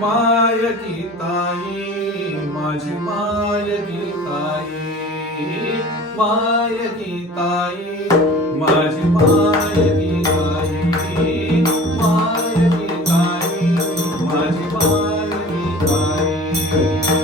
माय गीताई माझी माय गीताई माय गीताई माझी माय गीताई माय गीताई माझी माय गीताई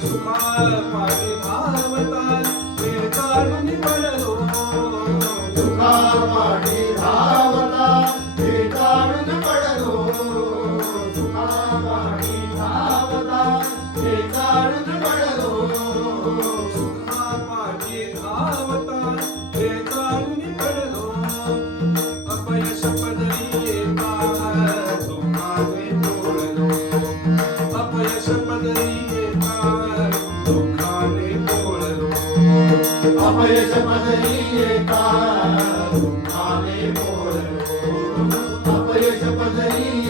सुखा पाणी अपयश मदरी येता दुःखाने मोडलो अपयश मदरी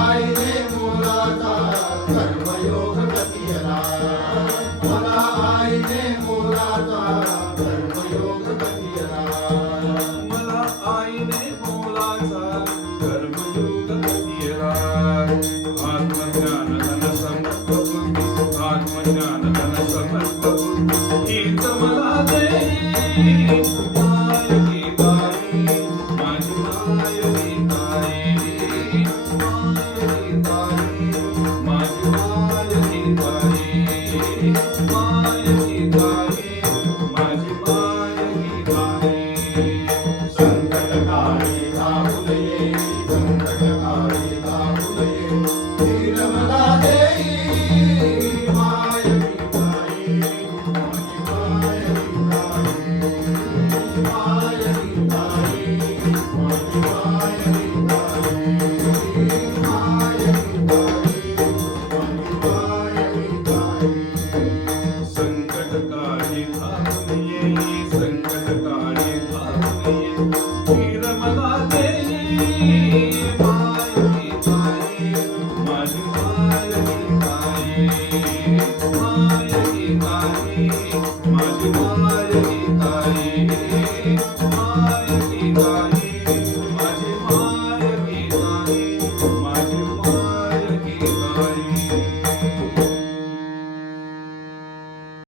Bye. Bye.